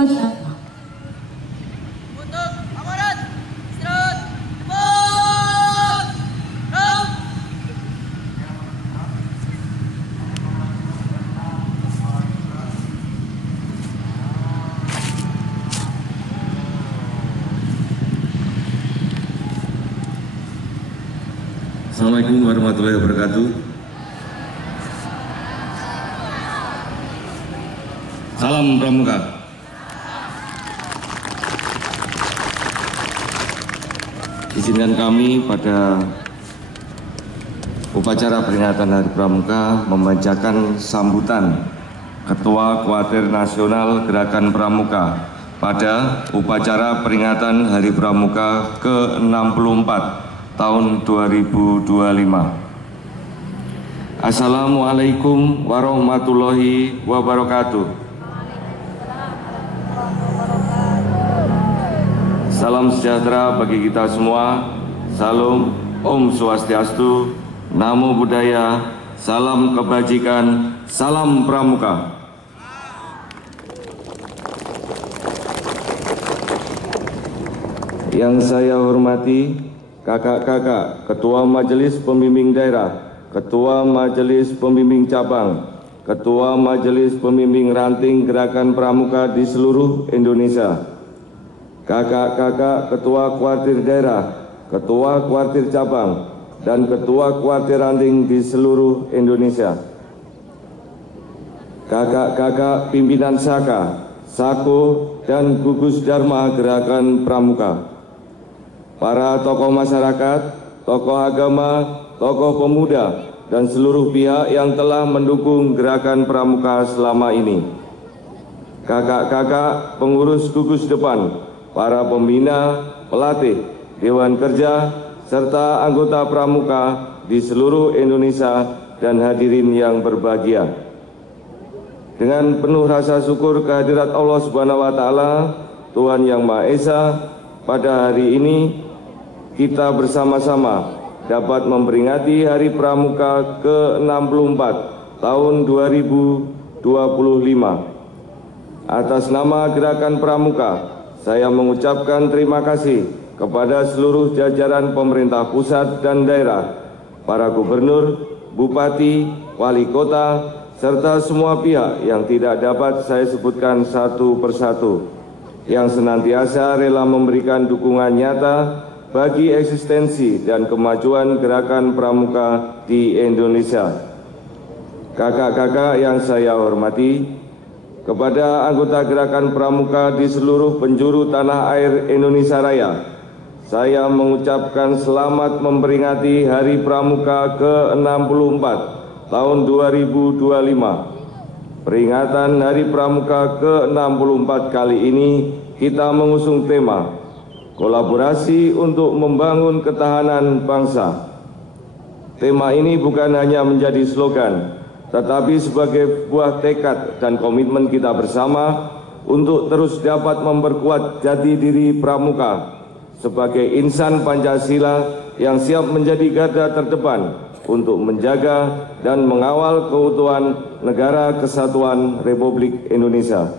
masyarakat. Untuk amaran, istirahat, cepat, ram. Assalamualaikum warahmatullahi wabarakatuh. Salam Pramuka. Izinkan kami pada upacara peringatan Hari Pramuka membacakan sambutan Ketua Kuartir Nasional Gerakan Pramuka pada upacara peringatan Hari Pramuka ke-64 tahun 2025. Assalamualaikum warahmatullahi wabarakatuh. Salam sejahtera bagi kita semua. Salam Om Swastiastu, Namo Buddhaya, salam kebajikan, salam Pramuka. Yang saya hormati kakak-kakak, Ketua Majelis Pembimbing Daerah, Ketua Majelis Pembimbing Cabang, Ketua Majelis Pembimbing Ranting Gerakan Pramuka di seluruh Indonesia, kakak-kakak Ketua Kuartir Daerah, Ketua Kuartir Cabang, dan Ketua Kuartir Ranting di seluruh Indonesia, kakak-kakak pimpinan Saka, Sako, dan Gugus Dharma Gerakan Pramuka, para tokoh masyarakat, tokoh agama, tokoh pemuda, dan seluruh pihak yang telah mendukung Gerakan Pramuka selama ini, kakak-kakak pengurus gugus depan, para pembina, pelatih, Dewan Kerja, serta anggota Pramuka di seluruh Indonesia dan hadirin yang berbahagia. Dengan penuh rasa syukur kehadirat Allah Subhanahu wa Ta'ala, Tuhan Yang Maha Esa, pada hari ini kita bersama-sama dapat memperingati Hari Pramuka ke-64 tahun 2025. Atas nama Gerakan Pramuka, saya mengucapkan terima kasih kepada seluruh jajaran pemerintah pusat dan daerah, para gubernur, bupati, wali kota, serta semua pihak yang tidak dapat saya sebutkan satu persatu, yang senantiasa rela memberikan dukungan nyata bagi eksistensi dan kemajuan Gerakan Pramuka di Indonesia. Kakak-kakak yang saya hormati, kepada anggota Gerakan Pramuka di seluruh penjuru tanah air Indonesia Raya, saya mengucapkan selamat memperingati Hari Pramuka ke-64 tahun 2025. Peringatan Hari Pramuka ke-64 kali ini kita mengusung tema kolaborasi untuk membangun ketahanan bangsa. Tema ini bukan hanya menjadi slogan, tetapi sebagai buah tekad dan komitmen kita bersama untuk terus dapat memperkuat jati diri Pramuka sebagai insan Pancasila yang siap menjadi garda terdepan untuk menjaga dan mengawal keutuhan Negara Kesatuan Republik Indonesia.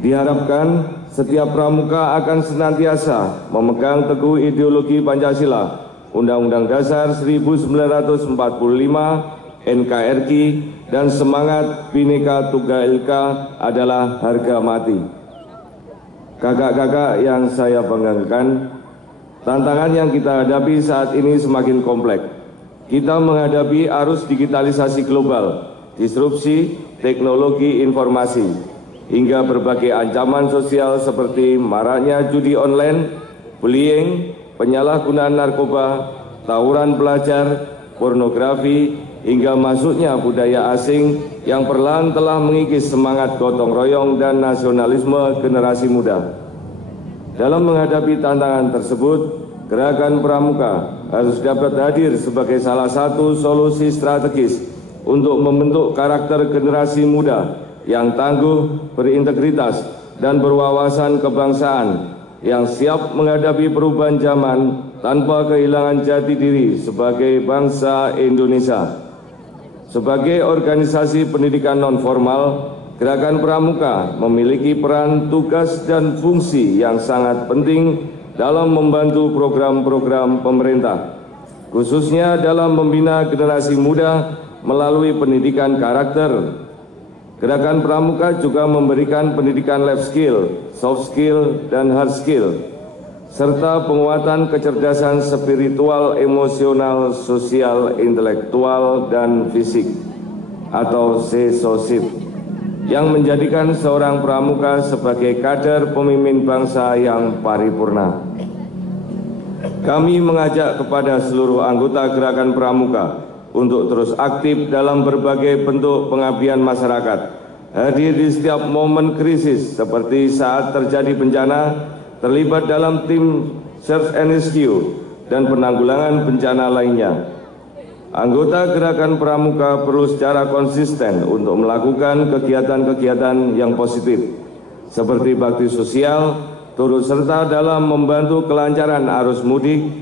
Diharapkan setiap Pramuka akan senantiasa memegang teguh ideologi Pancasila, Undang-Undang Dasar 1945, NKRI, dan semangat Bhinneka Tunggal Ika adalah harga mati. Kakak-kakak yang saya banggakan, tantangan yang kita hadapi saat ini semakin kompleks. Kita menghadapi arus digitalisasi global, disrupsi teknologi informasi, hingga berbagai ancaman sosial seperti maraknya judi online, bullying, penyalahgunaan narkoba, tawuran pelajar, pornografi, hingga masuknya budaya asing yang perlahan telah mengikis semangat gotong royong dan nasionalisme generasi muda. Dalam menghadapi tantangan tersebut, Gerakan Pramuka harus dapat hadir sebagai salah satu solusi strategis untuk membentuk karakter generasi muda yang tangguh, berintegritas, dan berwawasan kebangsaan, yang siap menghadapi perubahan zaman tanpa kehilangan jati diri sebagai bangsa Indonesia. Sebagai organisasi pendidikan non-formal, Gerakan Pramuka memiliki peran, tugas, dan fungsi yang sangat penting dalam membantu program-program pemerintah, khususnya dalam membina generasi muda melalui pendidikan karakter. Gerakan Pramuka juga memberikan pendidikan life skill, soft skill, dan hard skill, serta penguatan kecerdasan spiritual, emosional, sosial, intelektual, dan fisik atau sesosif, yang menjadikan seorang pramuka sebagai kader pemimpin bangsa yang paripurna. Kami mengajak kepada seluruh anggota Gerakan Pramuka untuk terus aktif dalam berbagai bentuk pengabdian masyarakat, hadir di setiap momen krisis seperti saat terjadi bencana, terlibat dalam tim search and rescue, dan penanggulangan bencana lainnya. Anggota Gerakan Pramuka perlu secara konsisten untuk melakukan kegiatan-kegiatan yang positif, seperti bakti sosial, turut serta dalam membantu kelancaran arus mudik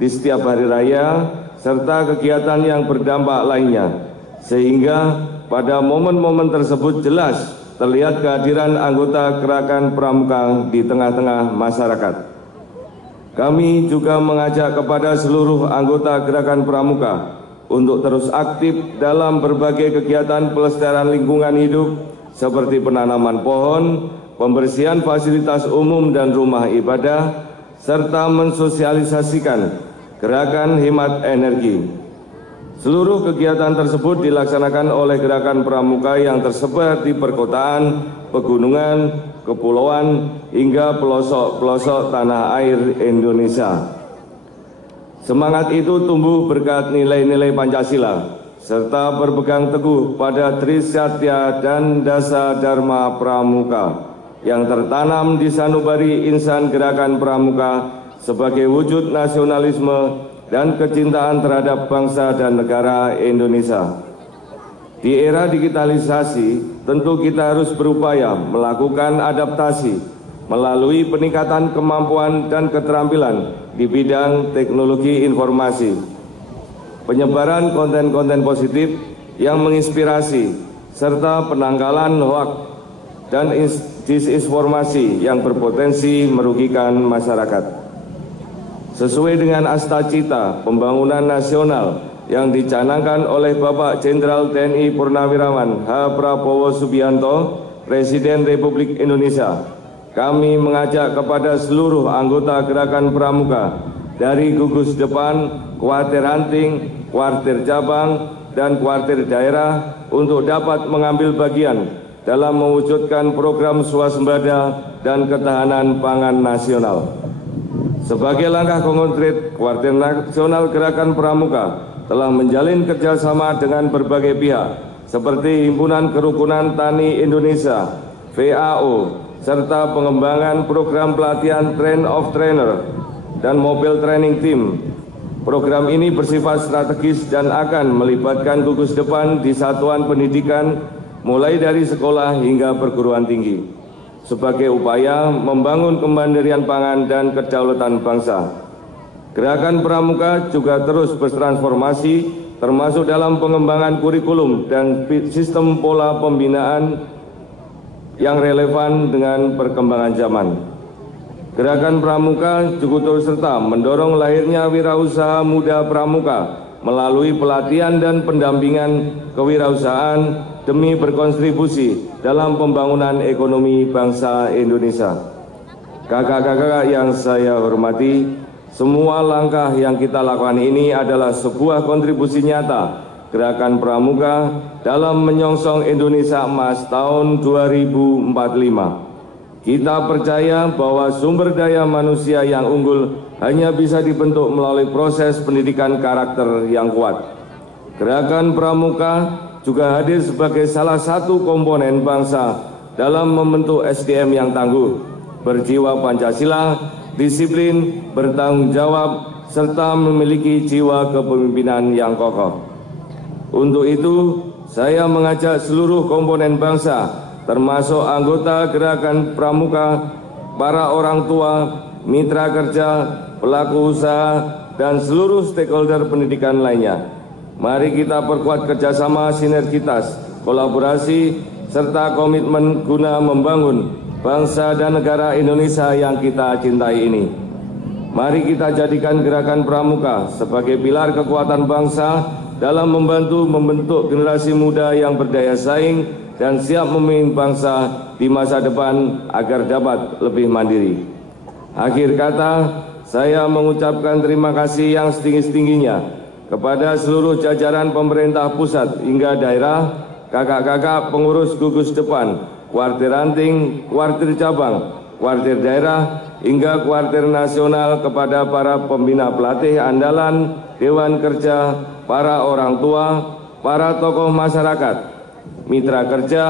di setiap hari raya, serta kegiatan yang berdampak lainnya, sehingga pada momen-momen tersebut jelas terlihat kehadiran anggota Gerakan Pramuka di tengah-tengah masyarakat. Kami juga mengajak kepada seluruh anggota Gerakan Pramuka untuk terus aktif dalam berbagai kegiatan pelestarian lingkungan hidup seperti penanaman pohon, pembersihan fasilitas umum dan rumah ibadah, serta mensosialisasikan gerakan hemat energi. Seluruh kegiatan tersebut dilaksanakan oleh Gerakan Pramuka yang tersebar di perkotaan, pegunungan, kepulauan, hingga pelosok-pelosok tanah air Indonesia. Semangat itu tumbuh berkat nilai-nilai Pancasila, serta berpegang teguh pada Trisatya dan Dasa Dharma Pramuka yang tertanam di sanubari insan Gerakan Pramuka sebagai wujud nasionalisme dan kecintaan terhadap bangsa dan negara Indonesia. Di era digitalisasi, tentu kita harus berupaya melakukan adaptasi melalui peningkatan kemampuan dan keterampilan di bidang teknologi informasi, penyebaran konten-konten positif yang menginspirasi, serta penanggalan hoaks dan disinformasi yang berpotensi merugikan masyarakat. Sesuai dengan Astacita Pembangunan Nasional yang dicanangkan oleh Bapak Jenderal TNI Purnawirawan H. Prabowo Subianto, Presiden Republik Indonesia, kami mengajak kepada seluruh anggota Gerakan Pramuka dari gugus depan, kuartir ranting, kuartir cabang, dan kuartir daerah untuk dapat mengambil bagian dalam mewujudkan program swasembada dan ketahanan pangan nasional. Sebagai langkah konkret, Kuartir Nasional Gerakan Pramuka telah menjalin kerjasama dengan berbagai pihak seperti Himpunan Kerukunan Tani Indonesia, VAO, serta pengembangan program pelatihan Train of Trainer dan Mobile Training Team. Program ini bersifat strategis dan akan melibatkan gugus depan di satuan pendidikan mulai dari sekolah hingga perguruan tinggi, sebagai upaya membangun kemandirian pangan dan kedaulatan bangsa. Gerakan Pramuka juga terus bertransformasi, termasuk dalam pengembangan kurikulum dan sistem pola pembinaan yang relevan dengan perkembangan zaman. Gerakan Pramuka juga turut serta mendorong lahirnya wirausaha muda Pramuka melalui pelatihan dan pendampingan kewirausahaan demi berkontribusi dalam pembangunan ekonomi bangsa Indonesia. Kakak-kakak yang saya hormati, semua langkah yang kita lakukan ini adalah sebuah kontribusi nyata Gerakan Pramuka dalam menyongsong Indonesia Emas tahun 2045. Kita percaya bahwa sumber daya manusia yang unggul hanya bisa dibentuk melalui proses pendidikan karakter yang kuat. Gerakan Pramuka juga hadir sebagai salah satu komponen bangsa dalam membentuk SDM yang tangguh, berjiwa Pancasila, disiplin, bertanggung jawab, serta memiliki jiwa kepemimpinan yang kokoh. Untuk itu, saya mengajak seluruh komponen bangsa, termasuk anggota Gerakan Pramuka, para orang tua, mitra kerja, pelaku usaha, dan seluruh stakeholder pendidikan lainnya. Mari kita perkuat kerjasama, sinergitas, kolaborasi, serta komitmen guna membangun bangsa dan negara Indonesia yang kita cintai ini. Mari kita jadikan Gerakan Pramuka sebagai pilar kekuatan bangsa dalam membantu membentuk generasi muda yang berdaya saing dan siap memimpin bangsa di masa depan agar dapat lebih mandiri. Akhir kata, saya mengucapkan terima kasih yang setinggi-tingginya kepada seluruh jajaran pemerintah pusat hingga daerah, kakak-kakak pengurus gugus depan, kuartir ranting, kuartir cabang, kuartir daerah, hingga kuartir nasional, kepada para pembina pelatih andalan, dewan kerja, para orang tua, para tokoh masyarakat, mitra kerja,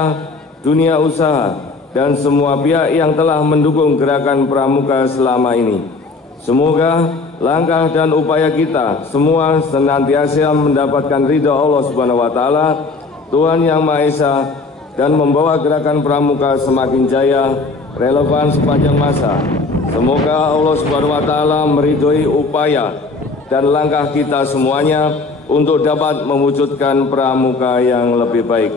dunia usaha, dan semua pihak yang telah mendukung Gerakan Pramuka selama ini. Semoga langkah dan upaya kita semua senantiasa mendapatkan ridha Allah Subhanahu wa Ta'ala, Tuhan Yang Maha Esa, dan membawa Gerakan Pramuka semakin jaya, relevan sepanjang masa. Semoga Allah Subhanahu wa Ta'ala meridhoi upaya dan langkah kita semuanya untuk dapat mewujudkan Pramuka yang lebih baik.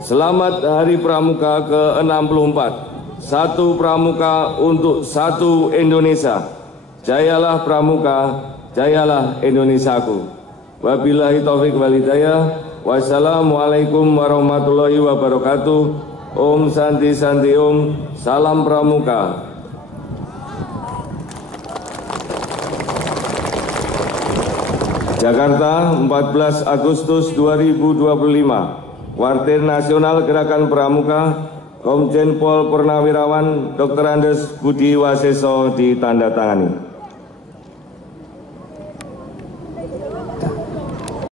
Selamat Hari Pramuka ke-64. Satu Pramuka untuk satu Indonesia. Jayalah Pramuka, jayalah Indonesiaku. Wabillahi taufik wal hidayah. Wassalamualaikum warahmatullahi wabarakatuh. Om Santi Santi Om. Salam Pramuka. Jakarta, 14 Agustus 2025. Kuartir Nasional Gerakan Pramuka, Komjen Pol Purnawirawan Dr. Andes Budi Waseso ditandatangani.